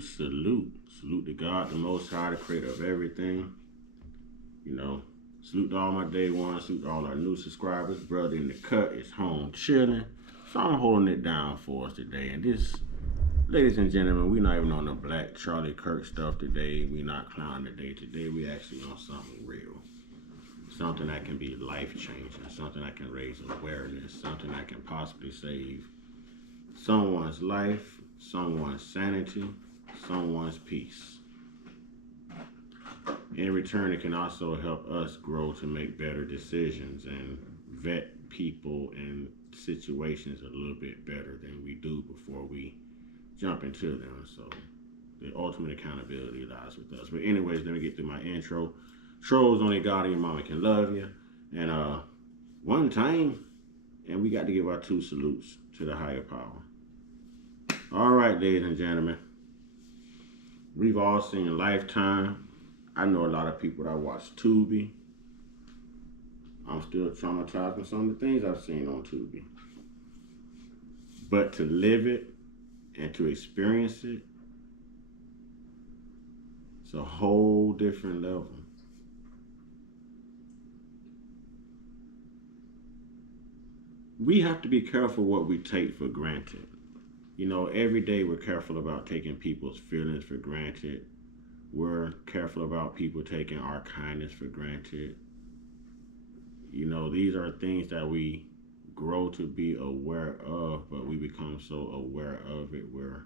Salute to God, the Most High, the creator of everything. You know, salute to all my day ones, salute to all our new subscribers. Brother in the cut is home chilling. So I'm holding it down for us today. And this, ladies and gentlemen, we're not even on the black Charlie Kirk stuff today. We're not clowning today. Today we actually on something real. Something that can be life changing, something that can raise awareness, something that can possibly save someone's life, someone's sanity, someone's peace. In return, it can also help us grow to make better decisions and vet people and situations a little bit better than we do before we jump into them. So the ultimate accountability lies with us. But anyways, let me get through my intro. Trolls, only God and your mama can love you. And one time, and we got to give our two salutes to the higher power. All right, ladies and gentlemen, we've all seen Lifetime. I know a lot of people that watch Tubi. I'm still traumatized with some of the things I've seen on Tubi. But to live it and to experience it, it's a whole different level. We have to be careful what we take for granted. You know, every day we're careful about taking people's feelings for granted. We're careful about people taking our kindness for granted. You know, these are things that we grow to be aware of, but we become so aware of it, we're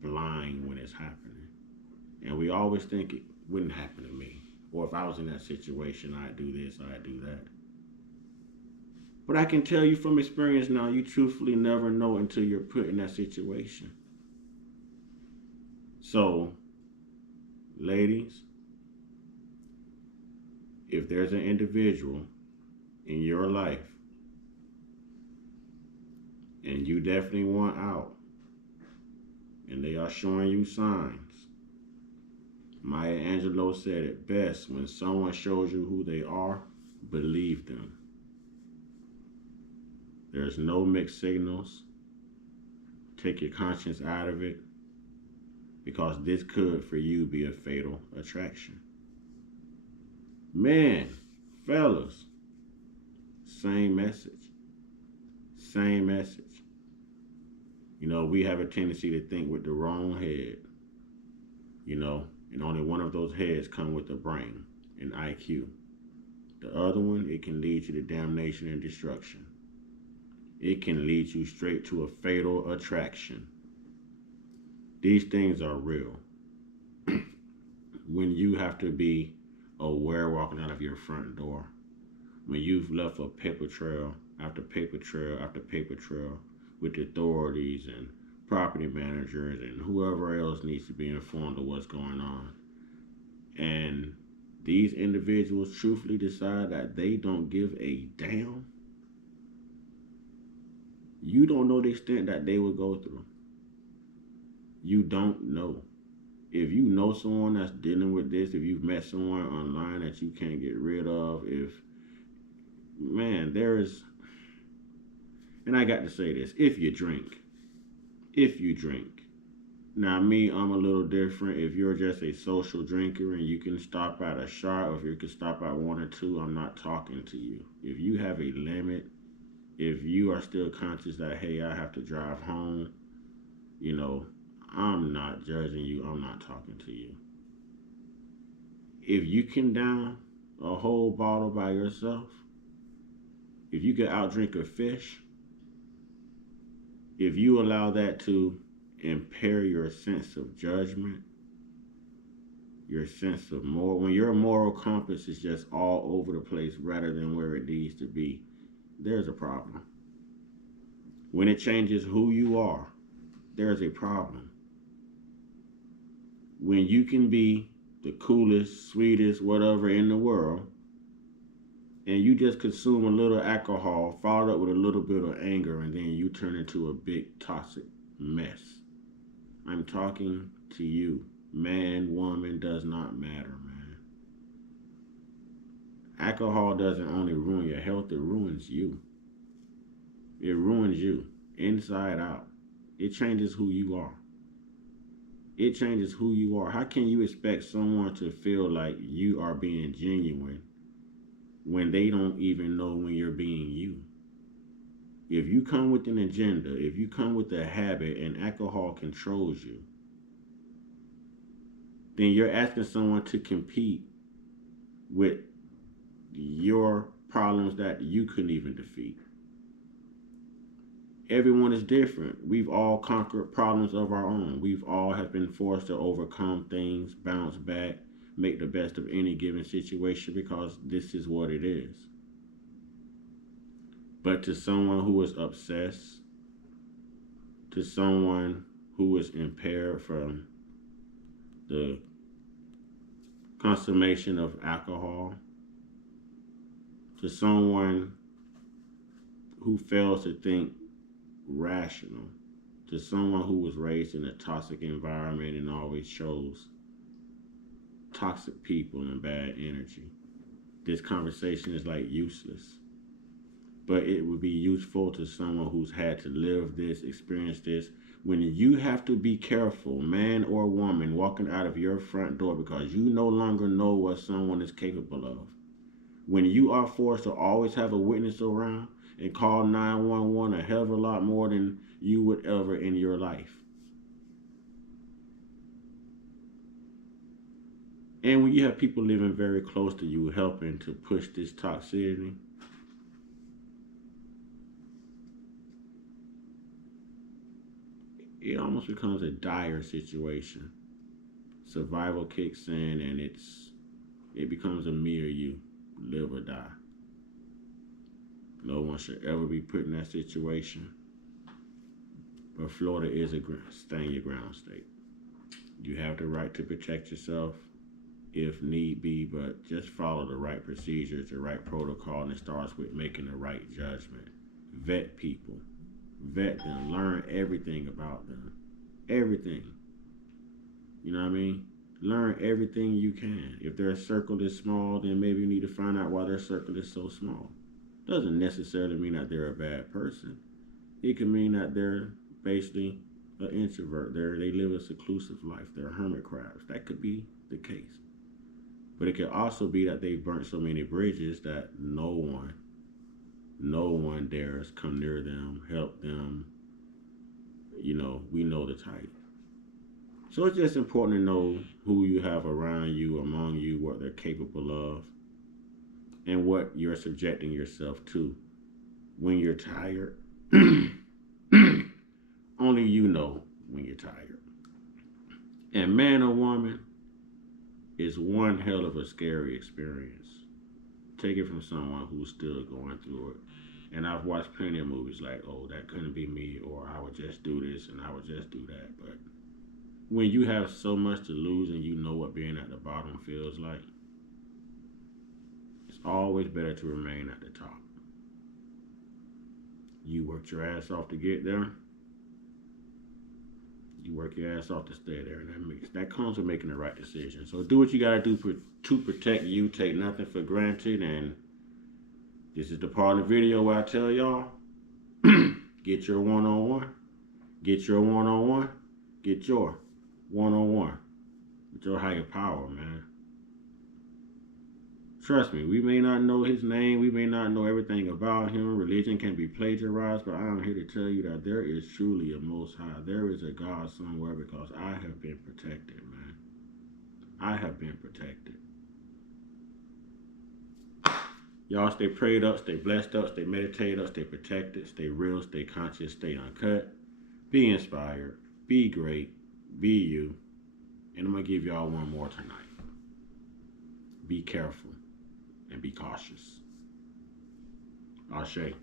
blind when it's happening. And we always think it wouldn't happen to me. Or if I was in that situation, I'd do this, I'd do that. But I can tell you from experience now, you truthfully never know until you're put in that situation. So, ladies, if there's an individual in your life and you definitely want out and they are showing you signs, Maya Angelou said it best: when someone shows you who they are, believe them. There's no mixed signals. Take your conscience out of it, because this could, for you, be a fatal attraction. Man, fellas, same message. Same message. You know, we have a tendency to think with the wrong head. You know, and only one of those heads come with the brain and IQ. The other one, it can lead you to damnation and destruction. It can lead you straight to a fatal attraction. These things are real. When you have to be aware walking out of your front door, when you've left a paper trail after paper trail after paper trail with the authorities and property managers and whoever else needs to be informed of what's going on, and these individuals truthfully decide that they don't give a damn, you don't know the extent that they will go through. You don't know. If you know someone that's dealing with this, if you've met someone online that you can't get rid of, and I got to say this, if you drink. Now me, I'm a little different. If you're just a social drinker and you can stop at a shot, or if you can stop at one or two, I'm not talking to you. If you have a limit, if you are still conscious that, hey, I have to drive home, you know, I'm not judging you. I'm not talking to you. If you can down a whole bottle by yourself, if you can outdrink a fish, if you allow that to impair your sense of judgment, your sense of moral, when your moral compass is just all over the place rather than where it needs to be, there's a problem. When it changes who you are, there's a problem. When you can be the coolest, sweetest, whatever in the world, and you just consume a little alcohol, followed up with a little bit of anger, and then you turn into a big toxic mess. I'm talking to you. Man, woman, does not matter, man. Alcohol doesn't only ruin your health, it ruins you. It ruins you inside out. It changes who you are. It changes who you are. How can you expect someone to feel like you are being genuine when they don't even know when you're being you? If you come with an agenda, if you come with a habit and alcohol controls you, then you're asking someone to compete with your problems that you couldn't even defeat. Everyone is different. We've all conquered problems of our own. We've all have been forced to overcome things, bounce back, make the best of any given situation because this is what it is. But to someone who is obsessed, to someone who is impaired from the consummation of alcohol, to someone who fails to think rational, to someone who was raised in a toxic environment and always chose toxic people and bad energy, this conversation is like useless. But it would be useful to someone who's had to live this, experience this. When you have to be careful, man or woman, walking out of your front door because you no longer know what someone is capable of. When you are forced to always have a witness around and call 911 a hell of a lot more than you would ever in your life. And when you have people living very close to you helping to push this toxicity, it almost becomes a dire situation. Survival kicks in and it becomes a mere you, live or die. No one should ever be put in that situation. But Florida is a stand your ground state. You have the right to protect yourself if need be, but just follow the right procedures, the right protocol, and it starts with making the right judgment. Vet people. Vet them. Learn everything about them. Everything. You know what I mean? Learn everything you can. If their circle is small, then maybe you need to find out why their circle is so small. Doesn't necessarily mean that they're a bad person. It can mean that they're basically an introvert. They live a seclusive life. They're hermit crabs. That could be the case. But it could also be that they've burnt so many bridges that no one dares come near them, help them. You know, we know the type. So it's just important to know who you have around you, among you, what they're capable of, and what you're subjecting yourself to. When you're tired, only you know when you're tired. And man or woman is one hell of a scary experience. Take it from someone who's still going through it. And I've watched plenty of movies like, oh, that couldn't be me, or I would just do this and I would just do that. But when you have so much to lose and you know what being at the bottom feels like, it's always better to remain at the top. You worked your ass off to get there. You work your ass off to stay there, and that comes with making the right decision. So do what you gotta do to protect you. Take nothing for granted, and this is the part of the video where I tell y'all, get your one-on-one, get your one-on-one, get your one-on-one with your higher power, man. Trust me, we may not know his name, we may not know everything about him. Religion can be plagiarized, but I am here to tell you that there is truly a Most High. There is a God somewhere because I have been protected, man. I have been protected. Y'all stay prayed up, stay blessed up, stay meditated up, stay protected, stay real, stay conscious, stay uncut. Be inspired, be great, be you. And I'm going to give y'all one more tonight. Be careful and be cautious. Ashe.